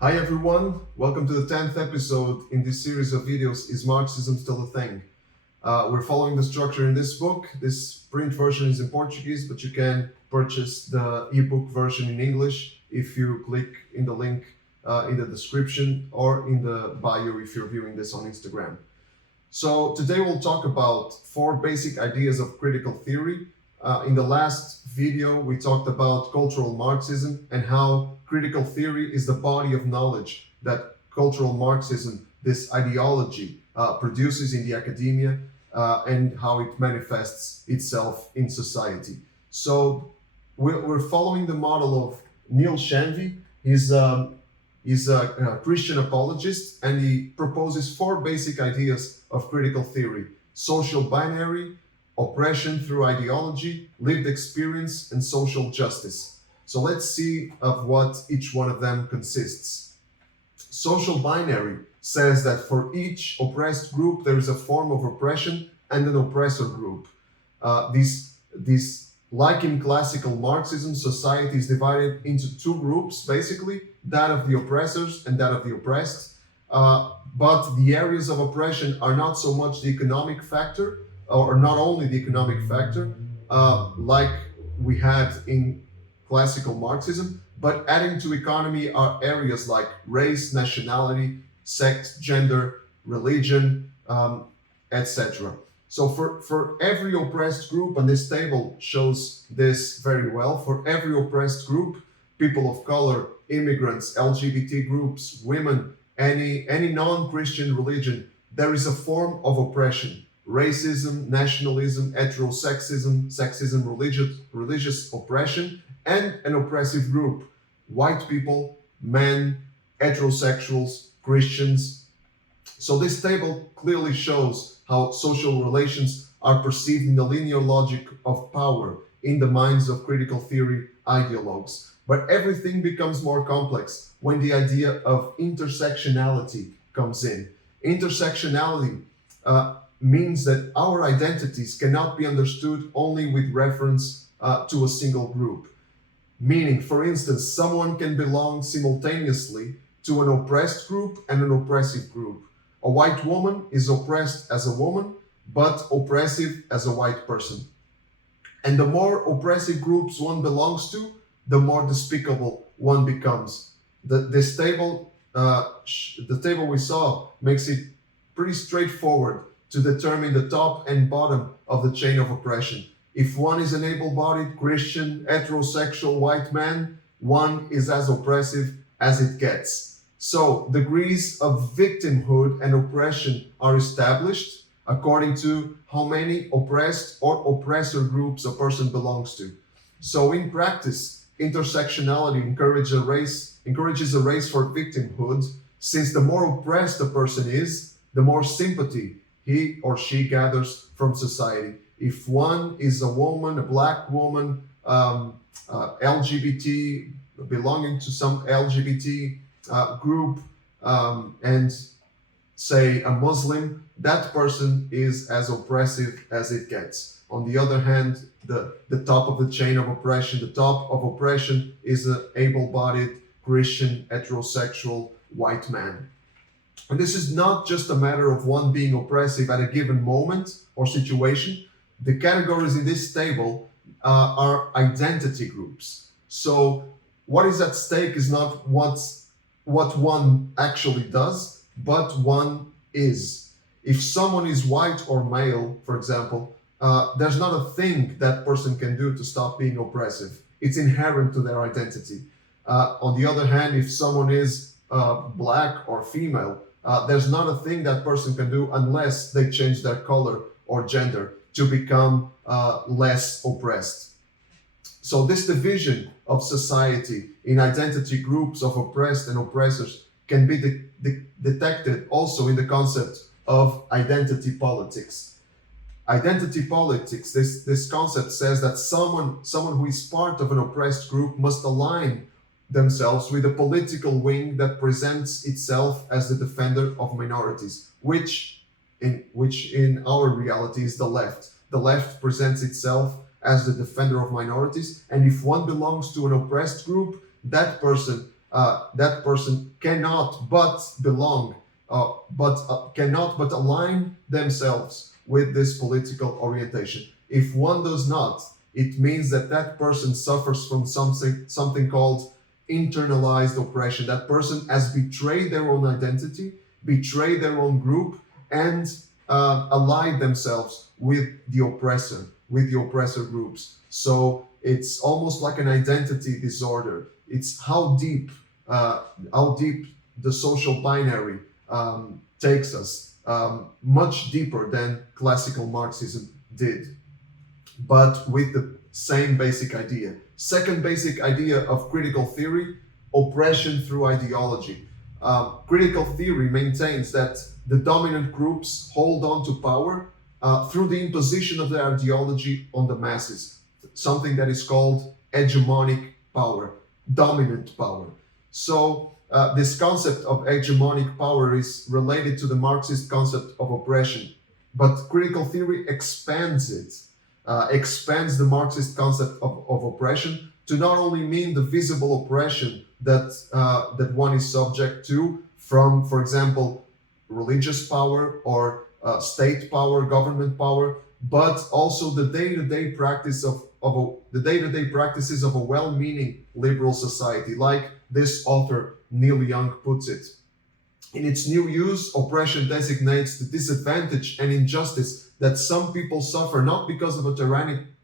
Hi everyone, welcome to the 10th episode in this series of videos, Is Marxism Still a Thing? We're following the structure in this book. This print version is in Portuguese, but you can purchase the ebook version in English if you click in the link in the description or in the bio if you're viewing this on Instagram. So today we'll talk about 4 basic ideas of critical theory. In the last video, we talked about cultural Marxism and how critical theory is the body of knowledge that cultural Marxism, this ideology, produces in the academia and how it manifests itself in society. So we're following the model of Neil Shanvey. He's a Christian apologist, and he proposes 4 basic ideas of critical theory: social binary, oppression through ideology, lived experience, and social justice. So let's see of what each one of them consists. Social binary says that for each oppressed group, there is a form of oppression and an oppressor group. Like in classical Marxism, society is divided into 2 groups, basically, that of the oppressors and that of the oppressed. But the areas of oppression are not so much the economic factor, or not only the economic factor, like we had in classical Marxism, but adding to economy are areas like race, nationality, sex, gender, religion, etc. So for every oppressed group, and this table shows this very well, for every oppressed group, people of color, immigrants, LGBT groups, women, any non-Christian religion, there is a form of oppression: racism, nationalism, heterosexism, sexism, religious oppression, and an oppressive group: white people, men, heterosexuals, Christians. So this table clearly shows how social relations are perceived in the linear logic of power in the minds of critical theory ideologues. But everything becomes more complex when the idea of intersectionality comes in. Intersectionality means that our identities cannot be understood only with reference to a single group. Meaning, for instance, someone can belong simultaneously to an oppressed group and an oppressive group. A white woman is oppressed as a woman, but oppressive as a white person. And the more oppressive groups one belongs to, the more despicable one becomes. The table we saw makes it pretty straightforward to determine the top and bottom of the chain of oppression. If one is an able-bodied, Christian, heterosexual white man, one is as oppressive as it gets. So degrees of victimhood and oppression are established according to how many oppressed or oppressor groups a person belongs to. So in practice, intersectionality encourages a race for victimhood, since the more oppressed a person is, the more sympathy he or she gathers from society. If one is a woman, a black woman, LGBT, belonging to some LGBT group, and say a Muslim, that person is as oppressive as it gets. On the other hand, the top of the chain of oppression, the top of oppression is an able-bodied, Christian, heterosexual white man. And this is not just a matter of one being oppressive at a given moment or situation. The categories in this table are identity groups. So what is at stake is not what one actually does, but one is. If someone is white or male, for example, there's not a thing that person can do to stop being oppressive. It's inherent to their identity. On the other hand, if someone is black or female, there's not a thing that person can do unless they change their color or gender to become less oppressed. So this division of society in identity groups of oppressed and oppressors can be detected also in the concept of identity politics. Identity politics, this concept says that someone who is part of an oppressed group must align themselves with a political wing that presents itself as the defender of minorities, which in our reality is the left. The left presents itself as the defender of minorities, and if one belongs to an oppressed group, that person cannot but belong, cannot but align themselves with this political orientation. If one does not, it means that that person suffers from something called internalized oppression. That person has betrayed their own identity, betrayed their own group, and allied themselves with the oppressor groups. So it's almost like an identity disorder. It's how deep the social binary takes us, much deeper than classical Marxism did, but with the same basic idea. Second basic idea of critical theory: oppression through ideology. Critical theory maintains that the dominant groups hold on to power through the imposition of their ideology on the masses, something that is called hegemonic power, dominant power. So this concept of hegemonic power is related to the Marxist concept of oppression, but critical theory expands it, expands the Marxist concept of oppression to not only mean the visible oppression that one is subject to from, for example, religious power or state power, government power, but also the day-to-day practices of a well-meaning liberal society, like this author Neil Young puts it. In its new use, oppression designates the disadvantage and injustice that some people suffer not because of a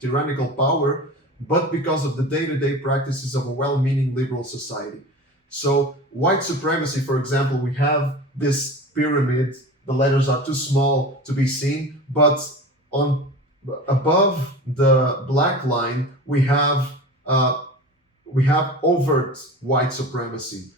tyrannical power, but because of the day-to-day practices of a well-meaning liberal society. So white supremacy, for example, we have this pyramid. The letters are too small to be seen, but above the black line we have overt white supremacy,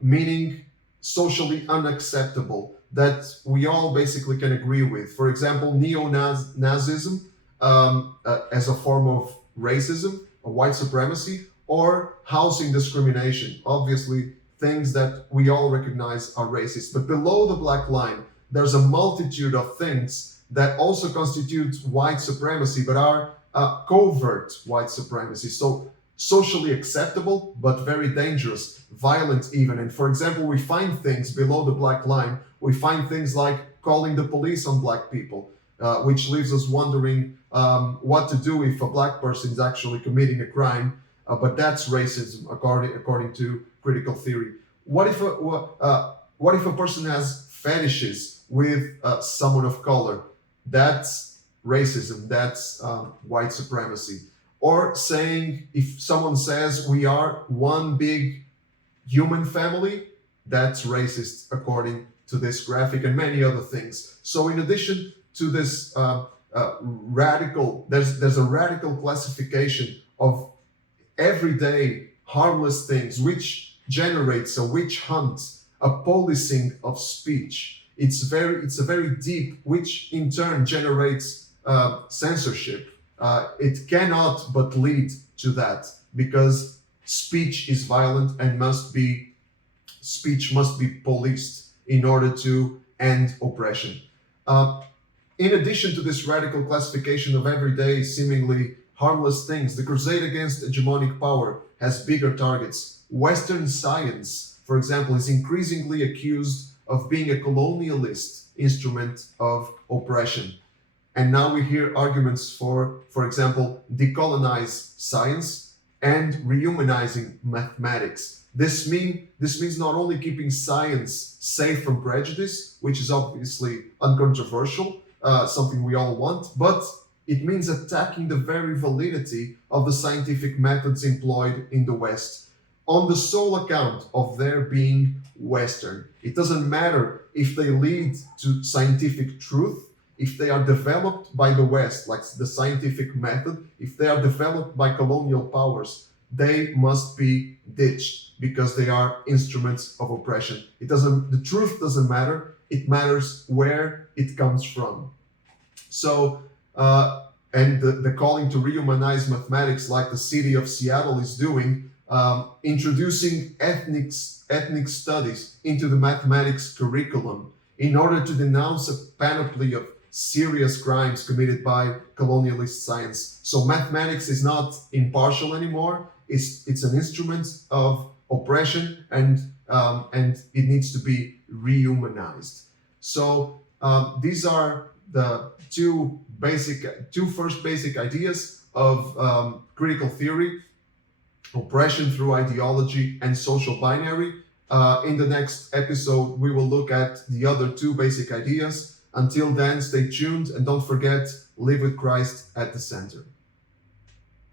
meaning socially unacceptable, that we all basically can agree with. For example, neo-Nazism as a form of racism, a white supremacy, or housing discrimination. Obviously, things that we all recognize are racist. But below the black line, there's a multitude of things that also constitute white supremacy, but are covert white supremacy. So socially acceptable, but very dangerous, violent even. And for example, we find things below the black line. We find things like calling the police on black people, which leaves us wondering what to do if a black person is actually committing a crime. But that's racism, according to critical theory. What if a person has fetishes with someone of color? That's racism. That's white supremacy. Or saying, if someone says we are one big human family, that's racist according to this graphic, and many other things. So in addition to this radical, there's a radical classification of everyday harmless things, which generates a witch hunt, a policing of speech. It's a very deep, which in turn generates censorship. It cannot but lead to that, because speech is violent and speech must be policed in order to end oppression. In addition to this radical classification of everyday, seemingly harmless things, the crusade against hegemonic power has bigger targets. Western science, for example, is increasingly accused of being a colonialist instrument of oppression. And now we hear arguments for example, decolonize science and rehumanizing mathematics. This means not only keeping science safe from prejudice, which is obviously uncontroversial, something we all want, but it means attacking the very validity of the scientific methods employed in the West on the sole account of their being Western. It doesn't matter if they lead to scientific truth, if they are developed by the West, like the scientific method, if they are developed by colonial powers, they must be ditched because they are instruments of oppression. The truth doesn't matter, it matters where it comes from. So, and the calling to rehumanize mathematics, like the city of Seattle is doing, introducing ethnic studies into the mathematics curriculum in order to denounce a panoply of serious crimes committed by colonialist science. So mathematics is not impartial anymore. It's an instrument of oppression, and and it needs to be rehumanized. So these are the two first basic ideas of critical theory: oppression through ideology and social binary. In the next episode, we will look at the other two basic ideas. Until then, stay tuned and don't forget, live with Christ at the center.